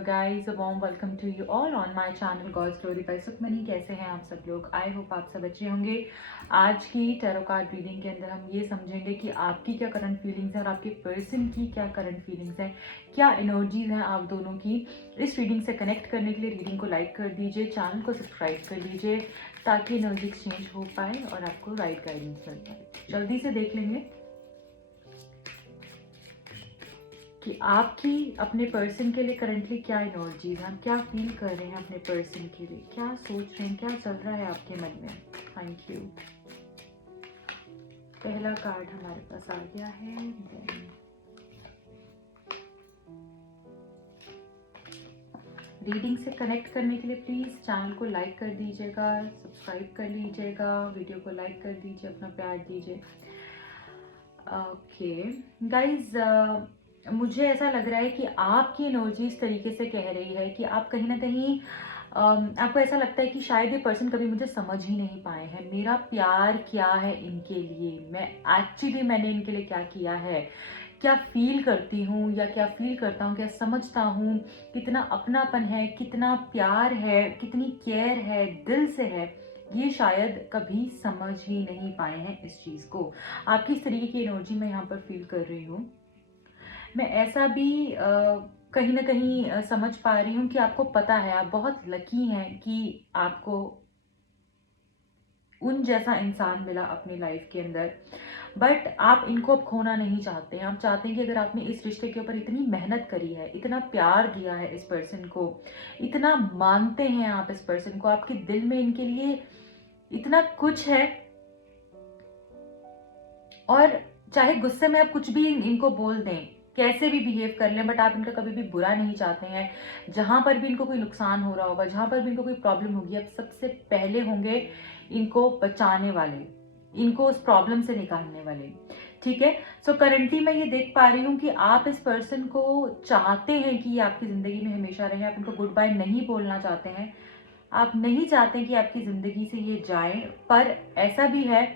guys, a warm welcome to you all on my channel God's Glory by Sukhmani. कैसे हैं आप सब लोग? आई होप आप सब अच्छे होंगे। आज की टैरो कार्ड रीडिंग के अंदर हम ये समझेंगे कि आपकी क्या करंट फीलिंग्स हैं और आपके पर्सन की क्या करंट फीलिंग्स हैं, क्या एनर्जीज हैं आप दोनों की। इस रीडिंग से कनेक्ट करने के लिए रीडिंग को लाइक कर दीजिए, चैनल को सब्सक्राइब कर दीजिए ताकि एनर्जी एक्सचेंज हो पाए और आपको राइट गाइडेंस मिल पाए। जल्दी से देख लेंगे कि आपकी अपने पर्सन के लिए करंटली क्या एनर्जीज हैं, क्या फील कर रहे हैं अपने पर्सन के लिए, क्या सोच रहे हैं, क्या चल रहा है आपके मन में। Thank you. पहला कार्ड हमारे पास आ गया है। रीडिंग से कनेक्ट करने के लिए प्लीज चैनल को लाइक कर दीजिएगा, सब्सक्राइब कर लीजिएगा, वीडियो को लाइक कर दीजिए, अपना प्यार दीजिए। ओके गाइज, मुझे ऐसा लग रहा है कि आपकी एनर्जी इस तरीके से कह रही है कि आप कहीं ना कहीं आपको ऐसा लगता है कि शायद ये पर्सन कभी मुझे समझ ही नहीं पाए हैं। मेरा प्यार क्या है इनके लिए, मैंने इनके लिए क्या किया है, क्या फील करती हूँ या क्या फील करता हूँ, क्या समझता हूँ, कितना अपनापन है, कितना प्यार है, कितनी केयर है, दिल से है, ये शायद कभी समझ ही नहीं पाए हैं इस चीज़ को। आपकी इस तरीके की एनर्जी मैं यहाँ पर फील कर रही हूँ। मैं ऐसा भी कहीं ना कहीं समझ पा रही हूँ कि आपको पता है, आप बहुत लकी हैं कि आपको उन जैसा इंसान मिला अपनी लाइफ के अंदर। बट आप इनको अब खोना नहीं चाहते हैं। आप चाहते हैं कि अगर आपने इस रिश्ते के ऊपर इतनी मेहनत करी है, इतना प्यार दिया है इस पर्सन को, इतना मानते हैं आप इस पर्सन को, आपके दिल में इनके लिए इतना कुछ है, और चाहे गुस्से में आप कुछ भी इनको बोल दें, कैसे भी बिहेव कर लें, बट आप इनका कभी भी बुरा नहीं चाहते हैं। जहां पर भी इनको कोई नुकसान हो रहा होगा, जहां पर भी इनको कोई प्रॉब्लम होगी, आप सबसे पहले होंगे इनको बचाने वाले, इनको उस प्रॉब्लम से निकालने वाले। ठीक है। सो करंटली मैं ये देख पा रही हूँ कि आप इस पर्सन को चाहते हैं कि ये आपकी जिंदगी में हमेशा रहे। आप इनको गुड बाय नहीं बोलना चाहते हैं, आप नहीं चाहते कि आपकी जिंदगी से ये जाए, पर ऐसा भी है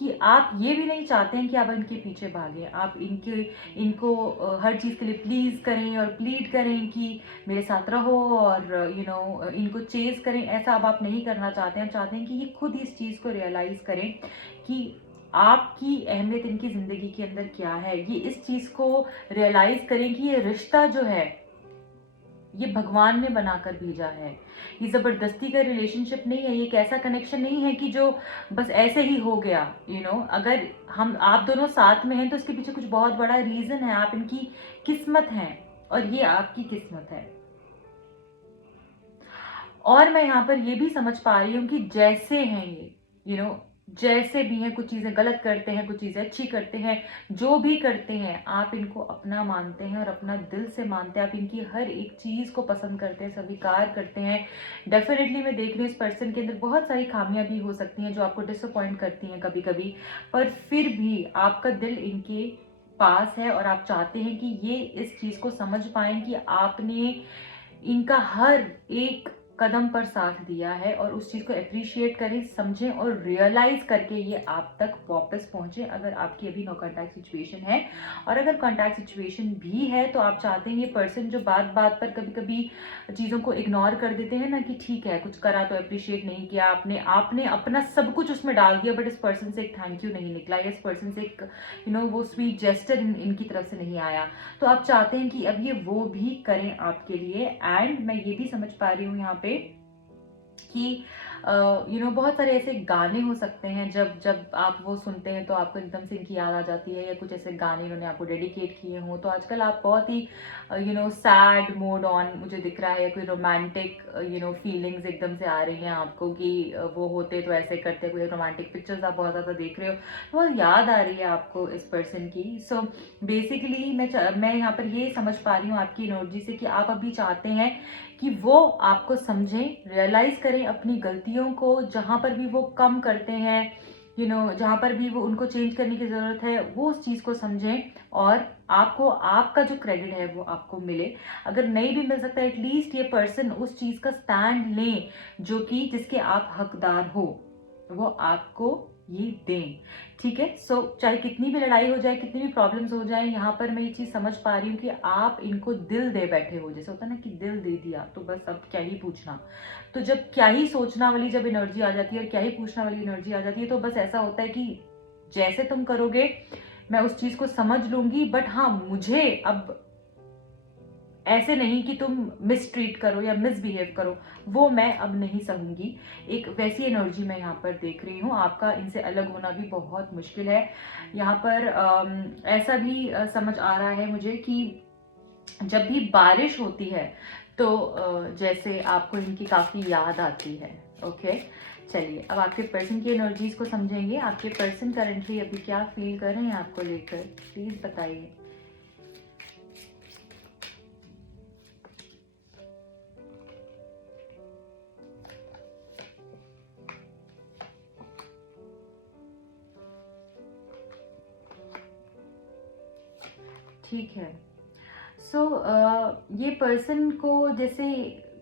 कि आप ये भी नहीं चाहते हैं कि आप इनके पीछे भागें। आप इनको हर चीज़ के लिए प्लीज करें और प्लीड करें कि मेरे साथ रहो और इनको चेज करें। ऐसा अब आप नहीं करना चाहते हैं। आप चाहते हैं कि ये खुद इस चीज़ को रियलाइज करें कि आपकी अहमियत इनकी ज़िंदगी के अंदर क्या है। ये इस चीज़ को रियलाइज करें कि ये रिश्ता जो है ये भगवान ने बनाकर भेजा है। ये जबरदस्ती का रिलेशनशिप नहीं है, ये एक ऐसा कनेक्शन नहीं है कि जो बस ऐसे ही हो गया। अगर आप दोनों साथ में हैं तो इसके पीछे कुछ बहुत बड़ा रीजन है। आप इनकी किस्मत हैं और ये आपकी किस्मत है। और मैं यहाँ पर ये भी समझ पा रही हूँ कि जैसे हैं ये जैसे भी हैं, कुछ चीजें गलत करते हैं, कुछ चीजें अच्छी करते हैं, जो भी करते हैं आप इनको अपना मानते हैं और अपना दिल से मानते हैं। आप इनकी हर एक चीज को पसंद करते हैं, स्वीकार करते हैं। डेफिनेटली मैं देख रही हूँ इस पर्सन के अंदर बहुत सारी खामियां भी हो सकती हैं जो आपको डिसअपॉइंट करती हैं कभी कभी, पर फिर भी आपका दिल इनके पास है और आप चाहते हैं कि ये इस चीज को समझ पाए कि आपने इनका हर एक कदम पर साथ दिया है और उस चीज को अप्रिशिएट करें, समझें और रियलाइज करके ये आप तक वापस पहुंचे। अगर आपकी अभी नो कॉन्टैक्ट सिचुएशन है, और अगर कॉन्टैक्ट सिचुएशन भी है तो आप चाहते हैं ये पर्सन जो बात बात पर कभी कभी चीजों को इग्नोर कर देते हैं ना, कि ठीक है कुछ करा तो अप्रिशिएट नहीं किया, आपने अपना सब कुछ उसमें डाल दिया, बट इस पर्सन से एक थैंक यू नहीं निकला, या इस पर्सन से एक वो स्वीट जेस्टर इनकी तरफ से नहीं आया, तो आप चाहते हैं कि अब ये वो भी करें आपके लिए। एंड मैं ये भी समझ पा रही हूँ यहाँ पे कि बहुत सारे ऐसे गाने हो सकते हैं जब जब आप वो सुनते हैं तो आपको एकदम से इनकी याद आ जाती है, या कुछ ऐसे गाने इन्होंने आपको डेडिकेट किए हों। तो आजकल आप बहुत ही सैड मोड ऑन मुझे दिख रहा है, या कोई रोमांटिक फीलिंग्स एकदम से आ रही हैं आपको कि वो होते तो ऐसे करते, कोई रोमांटिक पिक्चर्स आप बहुत ज़्यादा देख रहे हो, तो बहुत याद आ रही है आपको इस पर्सन की। सो बेसिकली मैं यहाँ पर ये समझ पा रही हूँ आपकी एनर्जी से कि आप अभी चाहते हैं कि वो आपको समझें, रियलाइज करें अपनी गलतियों को, जहां पर भी वो कम करते हैं, जहां पर भी वो उनको चेंज करने की जरूरत है, वो उस चीज को समझें और आपको आपका जो क्रेडिट है वो आपको मिले। अगर नहीं भी मिल सकता, एटलीस्ट ये पर्सन उस चीज का स्टैंड लें जो कि जिसके आप हकदार हो, वो आपको ये दें, ठीक है। सो चाहे कितनी भी लड़ाई हो जाए, कितनी भी प्रॉब्लम्स हो जाए, यहाँ पर मैं ये चीज़ समझ पा रही हूँ कि आप इनको दिल दे बैठे हो। जैसे होता है ना कि दिल दे दिया तो बस अब क्या ही पूछना। तो जब क्या ही सोचना वाली जब एनर्जी आ जाती है और क्या ही पूछना वाली एनर्जी आ जाती है, तो बस ऐसा होता है कि जैसे तुम करोगे मैं उस चीज़ को समझ लूंगी, बट हाँ मुझे अब ऐसे नहीं कि तुम मिसट्रीट करो या मिसबिहेव करो, वो मैं अब नहीं सहूंगी। एक वैसी एनर्जी मैं यहाँ पर देख रही हूँ। आपका इनसे अलग होना भी बहुत मुश्किल है। यहाँ पर ऐसा भी समझ आ रहा है मुझे कि जब भी बारिश होती है तो जैसे आपको इनकी काफ़ी याद आती है। ओके, चलिए अब आपके पर्सन की एनर्जीज को समझेंगे। आपके पर्सन करंटली अभी क्या फील कर रहे हैं आपको लेकर, प्लीज बताइए। ठीक है। सो ये पर्सन को जैसे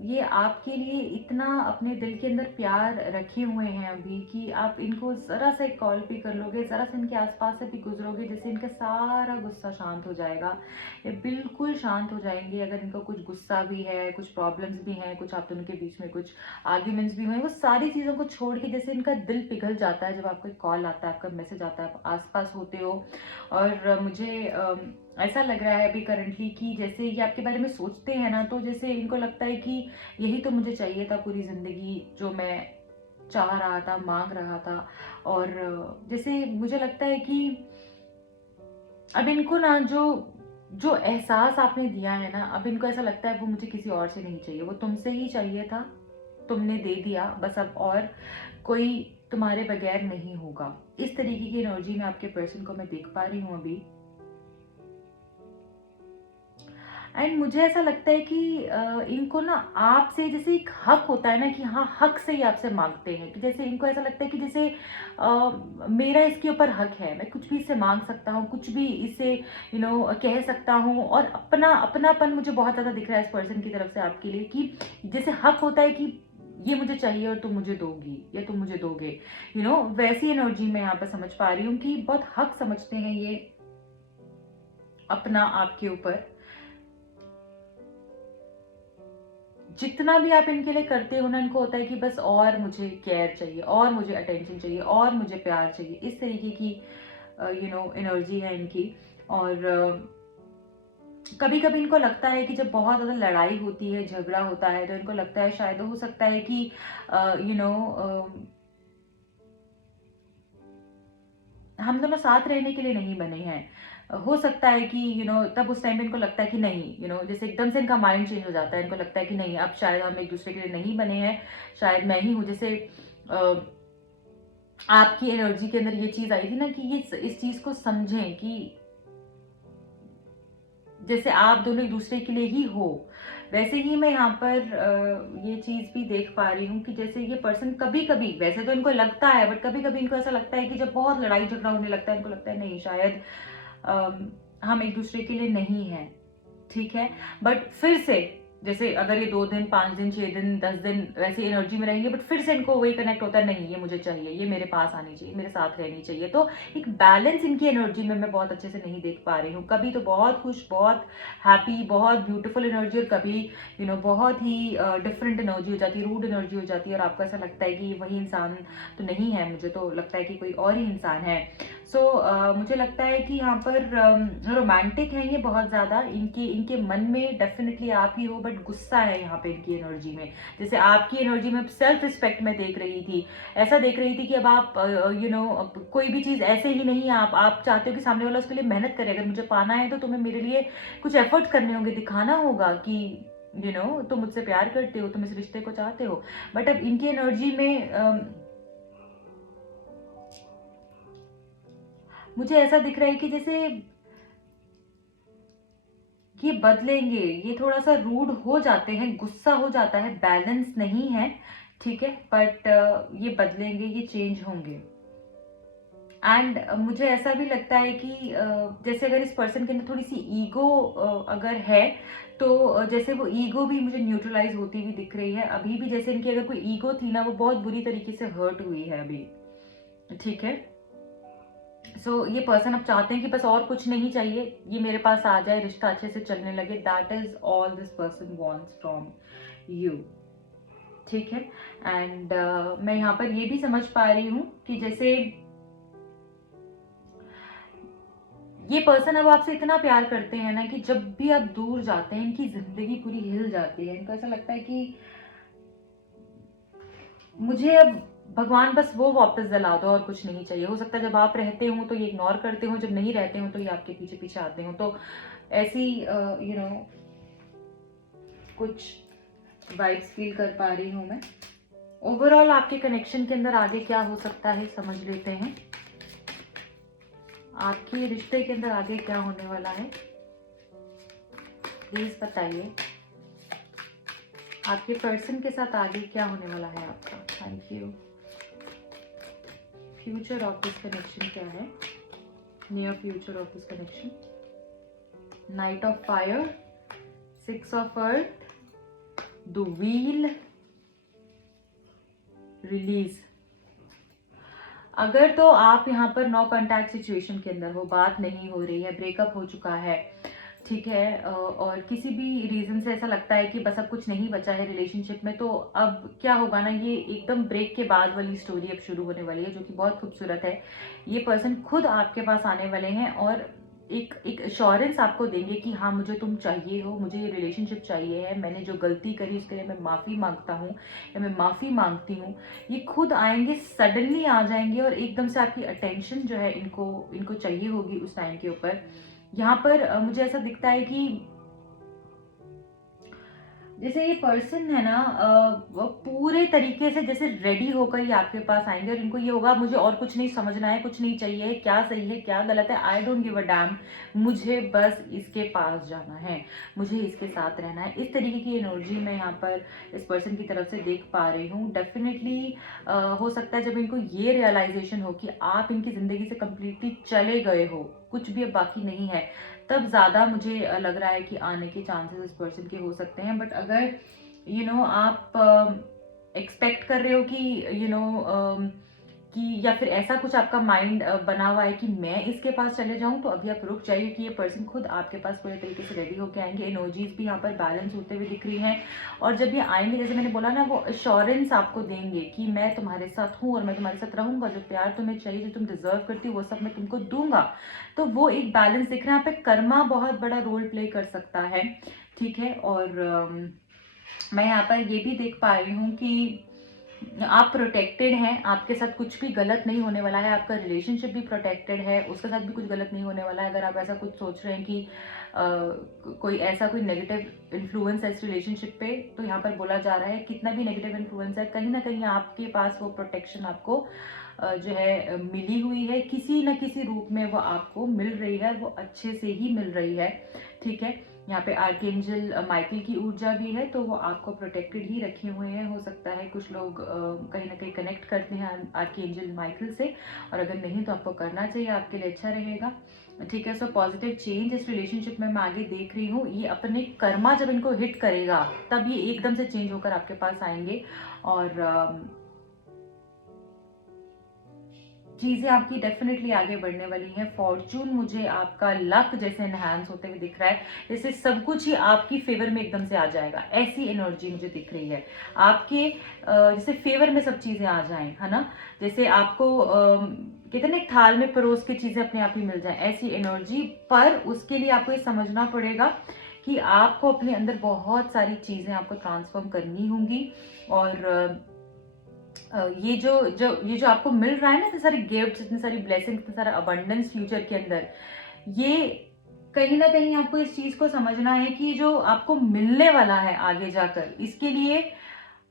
ये आपके लिए इतना अपने दिल के अंदर प्यार रखे हुए हैं अभी कि आप इनको ज़रा सा एक कॉल भी कर लोगे, ज़रा सा इनके आसपास से भी गुजरोगे, जैसे इनका सारा गुस्सा शांत हो जाएगा। ये बिल्कुल शांत हो जाएंगे। अगर इनको कुछ गुस्सा भी है, कुछ प्रॉब्लम्स भी हैं, कुछ आप दोनों के बीच में कुछ आर्ग्यूमेंट्स भी हुए, वो सारी चीज़ों को छोड़ के जैसे इनका दिल पिघल जाता है जब आपका कॉल आता है, आपका मैसेज आता है, आप आसपास होते हो। और मुझे ऐसा लग रहा है अभी करंटली कि जैसे ये आपके बारे में सोचते हैं ना, तो जैसे इनको लगता है कि यही तो मुझे चाहिए था पूरी जिंदगी, जो मैं चाह रहा था, मांग रहा था। और जैसे मुझे लगता है कि अब इनको ना जो जो एहसास आपने दिया है ना, अब इनको ऐसा लगता है वो मुझे किसी और से नहीं चाहिए, वो तुमसे ही चाहिए था, तुमने दे दिया, बस अब और कोई तुम्हारे बगैर नहीं होगा। इस तरीके की एनर्जी में आपके पर्सन को मैं देख पा रही हूँ अभी। एंड मुझे ऐसा लगता है कि इनको ना आपसे जैसे एक हक होता है ना, कि हाँ हक से ही आपसे मांगते हैं, कि जैसे इनको ऐसा लगता है कि जैसे मेरा इसके ऊपर हक है, मैं कुछ भी इससे मांग सकता हूँ, कुछ भी इससे कह सकता हूँ। और अपनापन मुझे बहुत ज़्यादा दिख रहा है इस पर्सन की तरफ से आपके लिए, कि जैसे हक होता है कि ये मुझे चाहिए और तुम मुझे दोगी या तुम मुझे दोगे, वैसी एनर्जी मैं यहाँ पर समझ पा रही हूँ कि बहुत हक समझते हैं ये अपना आपके ऊपर। जितना भी आप इनके लिए करते हो ना, इनको होता है कि बस और मुझे केयर चाहिए, और मुझे अटेंशन चाहिए, और मुझे प्यार चाहिए। इस तरीके की एनर्जी है इनकी। और कभी कभी इनको लगता है कि जब बहुत ज़्यादा लड़ाई होती है, झगड़ा होता है, तो इनको लगता है शायद हो सकता है कि हम दोनों साथ रहने के लिए नहीं बने हैं। हो सकता है कि तब उस टाइम पे इनको लगता है कि नहीं, जैसे एकदम से इनका माइंड चेंज हो जाता है, इनको लगता है कि नहीं, अब शायद हम एक दूसरे के लिए नहीं बने हैं, शायद मैं ही हूँ। जैसे आपकी एनर्जी के अंदर ये चीज आई थी ना कि ये इस चीज को समझें कि जैसे आप दोनों एक दूसरे के लिए ही हो, वैसे ही मैं यहाँ पर ये चीज भी देख पा रही हूँ कि जैसे ये पर्सन कभी कभी, वैसे तो इनको लगता है, बट कभी कभी इनको ऐसा लगता है कि जब बहुत लड़ाई झगड़ा होने लगता है, इनको लगता है नहीं, शायद हम एक दूसरे के लिए नहीं हैं, ठीक है। बट फिर से जैसे अगर ये 2 दिन, 5 दिन, 6 दिन, 10 दिन वैसे एनर्जी में रहेंगे, बट फिर से इनको वही कनेक्ट होता है, नहीं ये मुझे चाहिए, ये मेरे पास आनी चाहिए, मेरे साथ रहनी चाहिए। तो एक बैलेंस इनकी एनर्जी में मैं बहुत अच्छे से नहीं देख पा रही हूँ। कभी तो बहुत खुश, बहुत हैप्पी, बहुत ब्यूटीफुल एनर्जी, और कभी बहुत ही डिफरेंट एनर्जी हो जाती है, रूड एनर्जी हो जाती है, और आपको ऐसा लगता है कि वही इंसान तो नहीं है, मुझे तो लगता है कि कोई और ही इंसान है। सो मुझे लगता है कि यहाँ पर रोमांटिक है ये बहुत ज़्यादा, इनके इनके मन में डेफिनेटली आप ही हो, बट गुस्सा है यहाँ पे इनकी एनर्जी में। जैसे आपकी एनर्जी में सेल्फ रिस्पेक्ट में देख रही थी, ऐसा देख रही थी कि अब आप कोई भी चीज़ ऐसे ही नहीं, आप चाहते हो कि सामने वाला उसके लिए मेहनत करे, अगर मुझे पाना है तो तुम्हें मेरे लिए कुछ एफर्ट्स करने होंगे, दिखाना होगा कि तुम मुझसे प्यार करते हो, तुम इस रिश्ते को चाहते हो। बट अब इनकी एनर्जी में मुझे ऐसा दिख रहा है कि जैसे ये बदलेंगे, ये थोड़ा सा रूड हो जाते हैं, गुस्सा हो जाता है, बैलेंस नहीं है, ठीक है, बट ये बदलेंगे, ये चेंज होंगे। एंड मुझे ऐसा भी लगता है कि जैसे अगर इस पर्सन के अंदर थोड़ी सी ईगो अगर है, तो जैसे वो ईगो भी मुझे न्यूट्रलाइज होती हुई दिख रही है अभी भी। जैसे इनकी अगर कोई ईगो थी ना, वो बहुत बुरी तरीके से हर्ट हुई है अभी, ठीक है। ये पर्सन अब चाहते हैं कि बस और कुछ नहीं चाहिए, ये मेरे पास आ जाए, रिश्ता अच्छे से चलने लगे। That is all this person wants from you. ठीक है। एंड मैं यहाँ पर ये भी समझ पा रही हूँ कि जैसे ये पर्सन अब आपसे इतना प्यार करते हैं ना कि जब भी आप दूर जाते हैं इनकी जिंदगी पूरी हिल जाती है। इनको ऐसा लगता है कि मुझे अब भगवान बस वो वापस दिला दो और कुछ नहीं चाहिए। हो सकता है जब आप रहते हो तो ये इग्नोर करते हो, जब नहीं रहते हो तो ये आपके पीछे पीछे आते हो। तो ऐसी कुछ वाइब्स फील कर पा रही हूं मैं। ओवरऑल आपके कनेक्शन के अंदर आगे क्या हो सकता है समझ लेते हैं। आपके रिश्ते के अंदर आगे क्या होने वाला है प्लीज बताइए। आपके पर्सन के साथ आगे क्या होने वाला है आपका। Thank you. Future of this connection क्या है, near future of this connection. Night of fire, 6 of earth, the wheel, release. अगर तो आप यहाँ पर नो कॉन्टैक्ट सिचुएशन के अंदर हो, बात नहीं हो रही है, ब्रेकअप हो चुका है, ठीक है, और किसी भी रीजन से ऐसा लगता है कि बस अब कुछ नहीं बचा है रिलेशनशिप में, तो अब क्या होगा ना, ये एकदम ब्रेक के बाद वाली स्टोरी अब शुरू होने वाली है जो कि बहुत खूबसूरत है। ये पर्सन खुद आपके पास आने वाले हैं और एक एश्योरेंस आपको देंगे कि हाँ मुझे तुम चाहिए हो, मुझे ये रिलेशनशिप चाहिए है, मैंने जो गलती करी उसके लिए मैं माफ़ी मांगता हूँ या मैं माफ़ी मांगती हूँ। ये खुद आएंगे, सडनली आ जाएंगे और एकदम से आपकी अटेंशन जो है इनको इनको चाहिए होगी उस टाइम के ऊपर। यहाँ पर मुझे ऐसा दिखता है कि जैसे ये पर्सन है ना, वो पूरे तरीके से जैसे रेडी होकर ही आपके पास आएंगे और इनको ये होगा मुझे और कुछ नहीं समझना है, कुछ नहीं चाहिए, क्या सही है क्या गलत है, I don't give a dam, मुझे बस इसके पास जाना है, मुझे इसके साथ रहना है। इस तरीके की एनर्जी मैं यहाँ पर इस पर्सन की तरफ से देख पा रही हूँ। डेफिनेटली हो सकता है जब इनको ये रियलाइजेशन हो कि आप इनकी जिंदगी से कंप्लीटली चले गए हो, कुछ भी अब बाकी नहीं है, तब ज्यादा मुझे लग रहा है कि आने के चांसेस इस पर्सन के हो सकते हैं। बट अगर आप एक्सपेक्ट कर रहे हो कि कि या फिर ऐसा कुछ आपका माइंड बना हुआ है कि मैं इसके पास चले जाऊं, तो अभी आप रुक जाइए कि ये पर्सन खुद आपके पास पूरे तरीके से रेडी होके आएंगे। एनर्जीज भी यहाँ पर बैलेंस होते हुए दिख रही हैं और जब ये आएंगे, जैसे मैंने बोला ना, वो अश्योरेंस आपको देंगे कि मैं तुम्हारे साथ हूँ और मैं तुम्हारे साथ रहूंगा, जो प्यार तुम्हें चाहिए, जो तुम डिजर्व करती हो, वो सब मैं तुमको दूंगा। तो वो एक बैलेंस दिख रहा है। यहाँ पे कर्मा बहुत बड़ा रोल प्ले कर सकता है, ठीक है। और मैं यहाँ पर ये भी देख पा रही हूँ कि आप प्रोटेक्टेड हैं, आपके साथ कुछ भी गलत नहीं होने वाला है, आपका रिलेशनशिप भी प्रोटेक्टेड है, उसके साथ भी कुछ गलत नहीं होने वाला है। अगर आप ऐसा कुछ सोच रहे हैं कि कोई नेगेटिव इन्फ्लुएंस है इस रिलेशनशिप पे, तो यहाँ पर बोला जा रहा है कितना भी नेगेटिव इन्फ्लुएंस है, कहीं ना कहीं आपके पास वो प्रोटेक्शन आपको जो है मिली हुई है, किसी न किसी रूप में वो आपको मिल रही है, वो अच्छे से ही मिल रही है, ठीक है। यहाँ पे आर्कएंजल माइकल की ऊर्जा भी है, तो वो आपको प्रोटेक्टेड ही रखे हुए हैं। हो सकता है कुछ लोग कहीं ना कहीं कनेक्ट करते हैं आर्कएंजल माइकल से, और अगर नहीं तो आपको करना चाहिए, आपके लिए अच्छा रहेगा, ठीक है। पॉजिटिव चेंज इस रिलेशनशिप में मैं आगे देख रही हूँ। ये अपने कर्मा जब इनको हिट करेगा तब ये एकदम से चेंज होकर आपके पास आएंगे और चीजें आपकी डेफिनेटली आगे बढ़ने वाली हैं। फॉर्चून, मुझे आपका लक जैसे एनहांस होते हुए दिख रहा है, जैसे सब कुछ ही आपकी फेवर में एकदम से आ जाएगा, ऐसी एनर्जी मुझे दिख रही है। आपके जैसे फेवर में सब चीजें आ जाएं, है ना, जैसे आपको कहते हैं ना, एक थाल में परोस के चीजें अपने आप ही मिल जाए, ऐसी एनर्जी। पर उसके लिए आपको ये समझना पड़ेगा कि आपको अपने अंदर बहुत सारी चीजें आपको ट्रांसफॉर्म करनी होंगी। और ये जो आपको मिल रहा है ना, इतने सारे गिफ्ट्स, इतनी सारी ब्लेसिंग्स, इतना सारा अबंडेंस फ्यूचर के अंदर, ये कहीं ना कहीं आपको इस चीज को समझना है कि जो आपको मिलने वाला है आगे जाकर, इसके लिए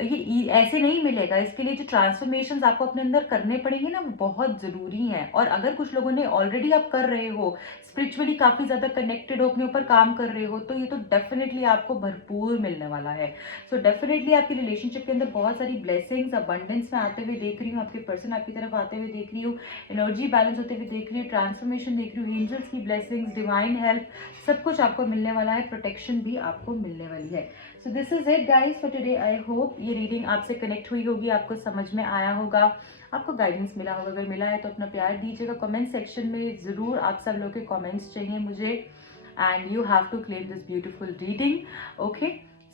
ये ऐसे नहीं मिलेगा। इसके लिए जो ट्रांसफॉर्मेशन आपको अपने अंदर करने पड़ेंगे ना, वो बहुत जरूरी है। और अगर कुछ लोगों ने ऑलरेडी आप कर रहे हो, स्पिरिचुअली काफी ज्यादा कनेक्टेड हो, अपने ऊपर काम कर रहे हो, तो ये तो डेफिनेटली आपको भरपूर मिलने वाला है। डेफिनेटली आपकी रिलेशनशिप के अंदर बहुत सारी ब्लेसिंग्स अबंडेंस में आते हुए देख रही हूँ, आपके पर्सन आपकी तरफ आते हुए देख रही हूँ, एनर्जी बैलेंस होते हुए देख रही हूँ, ट्रांसफॉर्मेशन देख रही हूँ, एंजल्स की ब्लेसिंग्स, डिवाइन हेल्प, सब कुछ आपको मिलने वाला है, प्रोटेक्शन भी आपको मिलने वाली है। So this is it guys for today. I hope ये रीडिंग आपसे कनेक्ट हुई होगी, आपको समझ में आया होगा, आपको गाइडेंस मिला होगा। अगर मिला है तो अपना प्यार दीजिएगा कमेंट सेक्शन में, ज़रूर आप सब लोग के कमेंट्स चाहिए मुझे। And you have to claim this beautiful reading. Okay,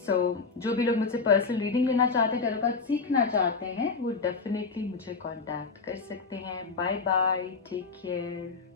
so जो भी लोग मुझसे पर्सनल रीडिंग लेना चाहते हैं, टैरो कार्ड सीखना चाहते हैं, वो डेफिनेटली मुझे कॉन्टैक्ट कर सकते हैं। Bye bye, take care.